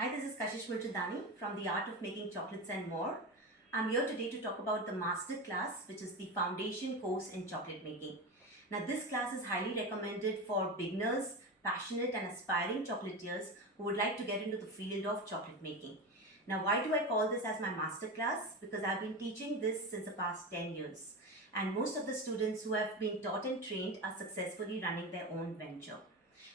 Hi, this is Kashish Mulchandani from the Art of Making Chocolates and More. I'm here today to talk about the master class, which is the foundation course in chocolate making. Now, this class is highly recommended for beginners, passionate and aspiring chocolatiers who would like to get into the field of chocolate making. Now, why do I call this as my master class? Because I've been teaching this since the past 10 years. And most of the students who have been taught and trained are successfully running their own venture.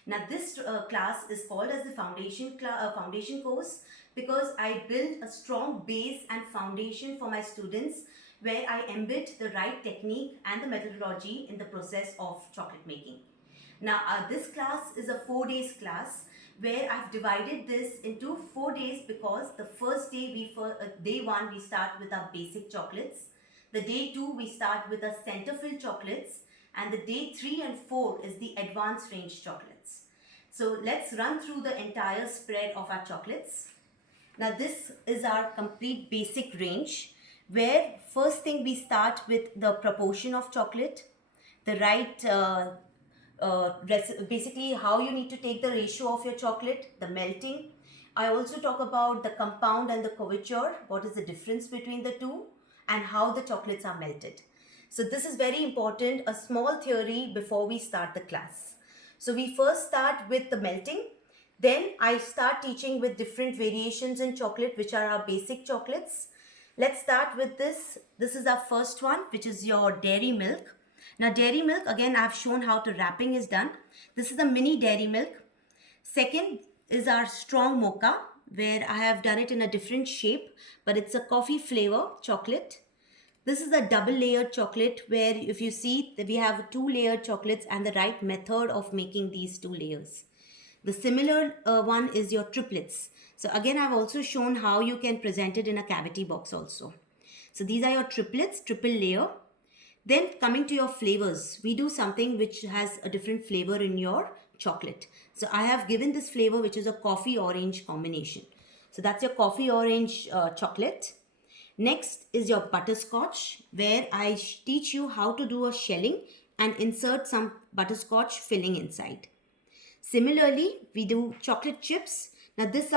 Now this class is called as the foundation course because I build a strong base and foundation for my students where I embed the right technique and the methodology in the process of chocolate making. Now this class is a 4 days class where I've divided this into 4 days because the first day day 1 we start with our basic chocolates. The day 2 we start with the center fill chocolates, and the day 3 and 4 is the advanced range chocolates. So let's run through the entire spread of our chocolates. Now this is our complete basic range where first thing we start with the proportion of chocolate, the right basically how you need to take the ratio of your chocolate, the melting. I also talk about the compound and the couverture, what is the difference between the two, and how the chocolates are melted. So this is very important, a small theory before we start the class. So we first start with the melting. Then I start teaching with different variations in chocolate, which are our basic chocolates. Let's start with this. This is our first one, which is your dairy milk. Now dairy milk, again I've shown how the wrapping is done. This is a mini dairy milk. Second is our strong mocha, where I have done it in a different shape, but it's a coffee flavor chocolate. This is a double layered chocolate where if you see that we have 2 layered chocolates and the right method of making these 2 layers. The similar one is your triplets. So again, I've also shown how you can present it in a cavity box also. So these are your triplets, triple layer. Then coming to your flavors, we do something which has a different flavor in your chocolate. So I have given this flavor which is a coffee orange combination. So that's your coffee orange chocolate. Next is your butterscotch, where I teach you how to do a shelling and insert some butterscotch filling inside. Similarly, we do chocolate chips. Now this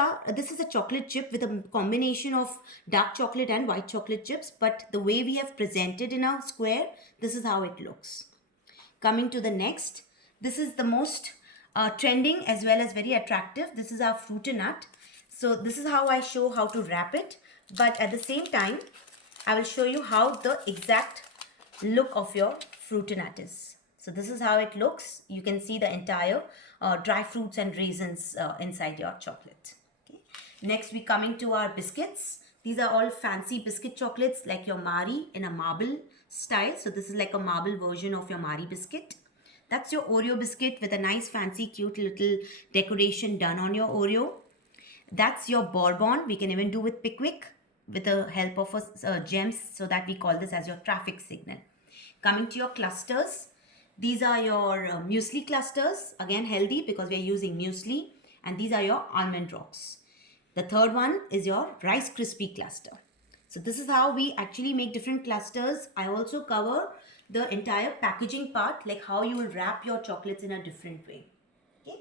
is a chocolate chip with a combination of dark chocolate and white chocolate chips, but the way we have presented in our square, this is how it looks. Coming to the next, this is the most trending as well as very attractive. This is our fruit and nut. So this is how I show how to wrap it, but at the same time, I will show you how the exact look of your fruit and nut is. So this is how it looks. You can see the entire dry fruits and raisins inside your chocolate. Okay. Next, we coming to our biscuits. These are all fancy biscuit chocolates like your Mari in a marble style. So this is like a marble version of your Mari biscuit. That's your Oreo biscuit with a nice fancy cute little decoration done on your Oreo. That's your Bourbon. We can even do with Pickwick with the help of gems, so that we call this as your traffic signal. Coming to your clusters, these are your muesli clusters, again healthy because we are using muesli, and these are your almond rocks. The third one is your Rice Krispie cluster. So this is how we actually make different clusters. I also cover the entire packaging part, like how you will wrap your chocolates in a different way. Okay.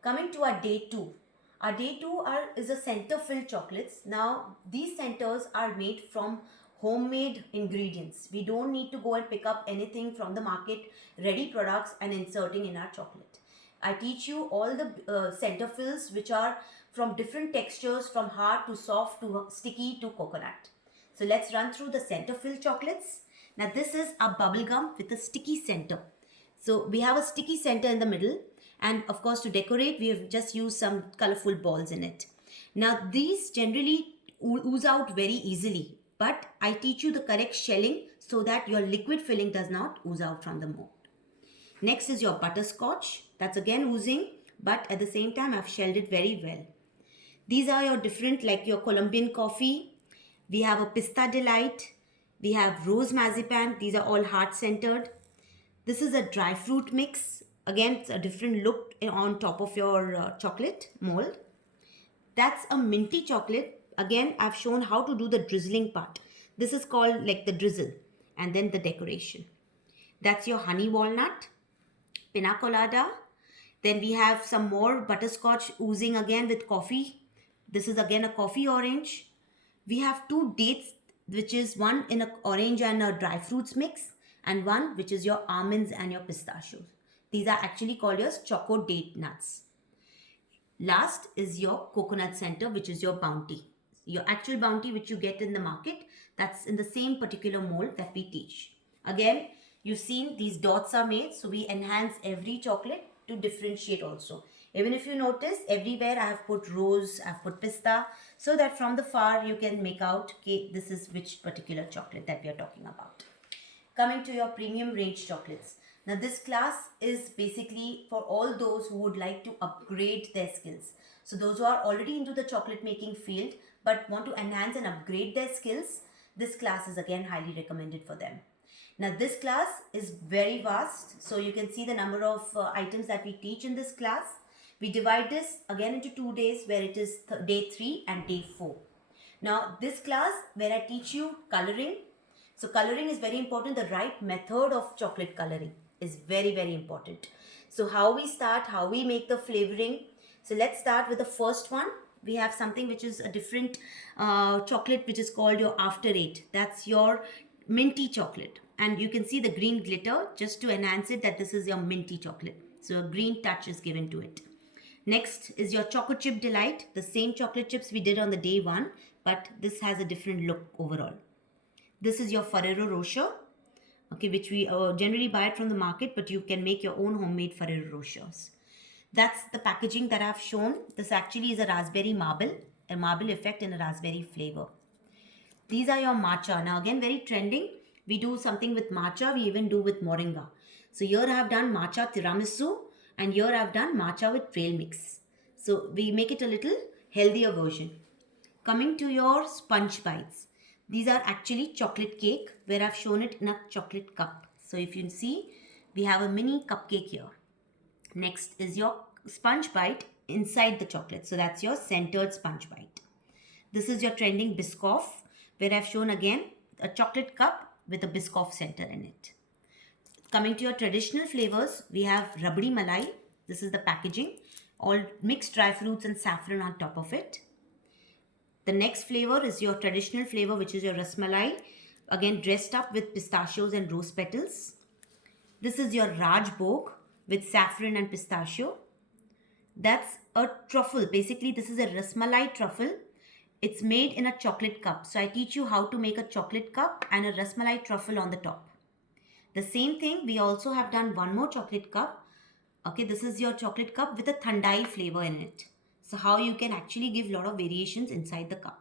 Coming to our day 2. Our day 2 is a center fill chocolates. Now these centers are made from homemade ingredients. We don't need to go and pick up anything from the market, ready products, and inserting in our chocolate. I teach you all the center fills which are from different textures, from hard to soft to sticky to coconut. So let's run through the center fill chocolates. Now this is a bubble gum with a sticky center. So we have a sticky center in the middle, and of course to decorate we have just used some colorful balls in it. Now these generally ooze out very easily, but I teach you the correct shelling so that your liquid filling does not ooze out from the mold. Next is your butterscotch. That's again oozing, but at the same time I've shelled it very well. These are your different, like your Colombian coffee. We have a pista delight. We have rose marzipan. These are all heart centered. This is a dry fruit mix. Again, it's a different look on top of your chocolate mold. That's a minty chocolate. Again, I've shown how to do the drizzling part. This is called like the drizzle, and then the decoration. That's your honey walnut, pina colada. Then we have some more butterscotch oozing again with coffee. This is again a coffee orange. We have two dates, which is one in a orange and a dry fruits mix, and one which is your almonds and your pistachios. These are actually called your choco date nuts. Last is your coconut center, which is your bounty. Your actual bounty, which you get in the market, that's in the same particular mold that we teach. Again, you've seen these dots are made, so we enhance every chocolate to differentiate also. Even if you notice, everywhere I have put rose, I've put pista, so that from the far you can make out, okay, this is which particular chocolate that we are talking about. Coming to your premium range chocolates. Now, this class is basically for all those who would like to upgrade their skills. So, those who are already into the chocolate making field but want to enhance and upgrade their skills, this class is again highly recommended for them. Now, this class is very vast. So, you can see the number of items that we teach in this class. We divide this again into 2 days, where it is day 3 and day 4. Now, this class where I teach you coloring. So coloring is very important. The right method of chocolate coloring is very, very important. So how we start, how we make the flavoring. So let's start with the first one. We have something which is a different chocolate, which is called your After Eight. That's your minty chocolate. And you can see the green glitter just to enhance it, that this is your minty chocolate. So a green touch is given to it. Next is your Choco Chip Delight. The same chocolate chips we did on the day one, but this has a different look overall. This is your Ferrero Rocher, okay, which we generally buy it from the market, but you can make your own homemade Ferrero Rochers. That's the packaging that I've shown. This actually is a raspberry marble, a marble effect in a raspberry flavor. These are your matcha. Now again, very trending. We do something with matcha. We even do with moringa. So here I have done matcha tiramisu, and here I have done matcha with trail mix. So we make it a little healthier version. Coming to your sponge bites. These are actually chocolate cake, where I've shown it in a chocolate cup. So if you see, we have a mini cupcake here. Next is your sponge bite inside the chocolate. So that's your centered sponge bite. This is your trending Biscoff, where I've shown again a chocolate cup with a Biscoff center in it. Coming to your traditional flavors, we have Rabdi Malai. This is the packaging. All mixed dry fruits and saffron on top of it. The next flavor is your traditional flavor, which is your Rasmalai, again dressed up with pistachios and rose petals. This is your Raj Bhog with saffron and pistachio. That's a truffle. Basically, this is a Rasmalai truffle. It's made in a chocolate cup. So I teach you how to make a chocolate cup and a Rasmalai truffle on the top. The same thing, we also have done one more chocolate cup. Okay, this is your chocolate cup with a Thandai flavor in it. So how you can actually give a lot of variations inside the cup.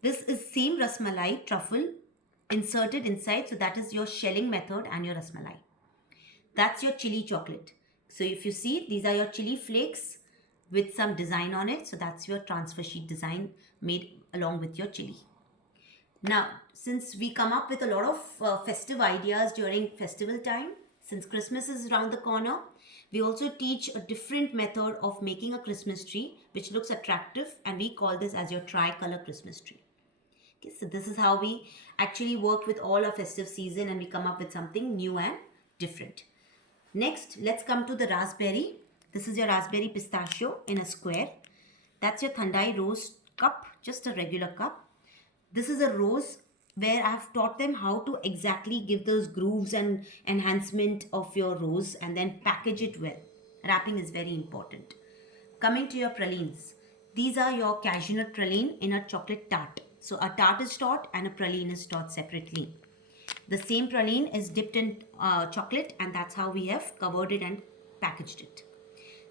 This is same Rasmalai truffle inserted inside. So that is your shelling method and your Rasmalai. That's your chili chocolate. So if you see, these are your chili flakes with some design on it. So that's your transfer sheet design made along with your chili. Now, since we come up with a lot of festive ideas during festival time, since Christmas is around the corner, we also teach a different method of making a Christmas tree, which looks attractive, and we call this as your tricolor Christmas tree. Okay, so this is how we actually work with all our festive season, and we come up with something new and different. Next, let's come to the raspberry. This is your raspberry pistachio in a square. That's your Thandai rose cup, just a regular cup. This is a rose where I have taught them how to exactly give those grooves and enhancement of your rose and then package it well. Wrapping is very important. Coming to your pralines. These are your cashew nut praline in a chocolate tart. So a tart is taught and a praline is taught separately. The same praline is dipped in chocolate, and that's how we have covered it and packaged it.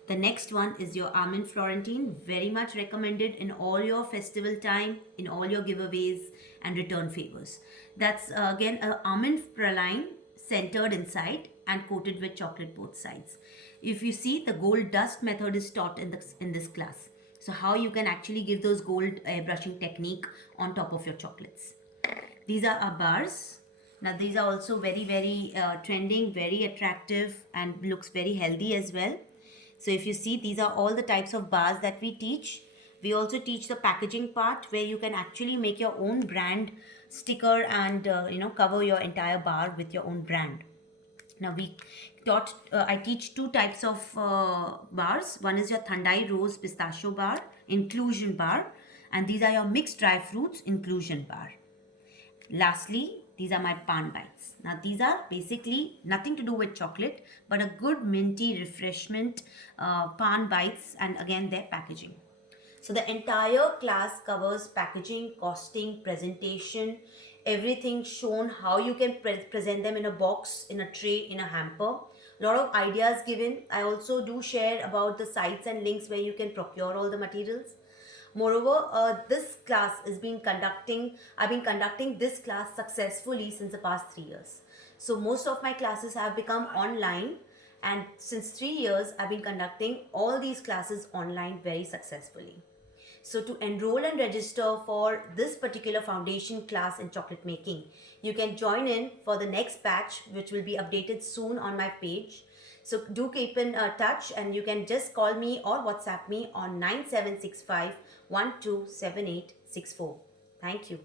The next one is your almond Florentine, very much recommended in all your festival time, in all your giveaways and return favors. That's again an almond praline centered inside and coated with chocolate both sides. If you see, the gold dust method is taught in this class. So how you can actually give those gold airbrushing technique on top of your chocolates. These are our bars. Now these are also very, very trending, very attractive, and looks very healthy as well. So if you see, these are all the types of bars that we teach. We also teach the packaging part, where you can actually make your own brand sticker and cover your entire bar with your own brand. Now I teach two types of bars. One is your Thandai Rose Pistachio bar inclusion bar, and these are your mixed dry fruits inclusion bar. Lastly, these are my pan bites. Now, these are basically nothing to do with chocolate, but a good minty refreshment pan bites, and again, their packaging. So, the entire class covers packaging, costing, presentation, everything shown, how you can present them in a box, in a tray, in a hamper. A lot of ideas given. I also do share about the sites and links where you can procure all the materials. Moreover, this class I've been conducting this class successfully since the past 3 years. So most of my classes have become online, and since 3 years, I've been conducting all these classes online very successfully. So to enroll and register for this particular foundation class in chocolate making, you can join in for the next batch, which will be updated soon on my page. So do keep in touch, and you can just call me or WhatsApp me on 9765 127864. Thank you.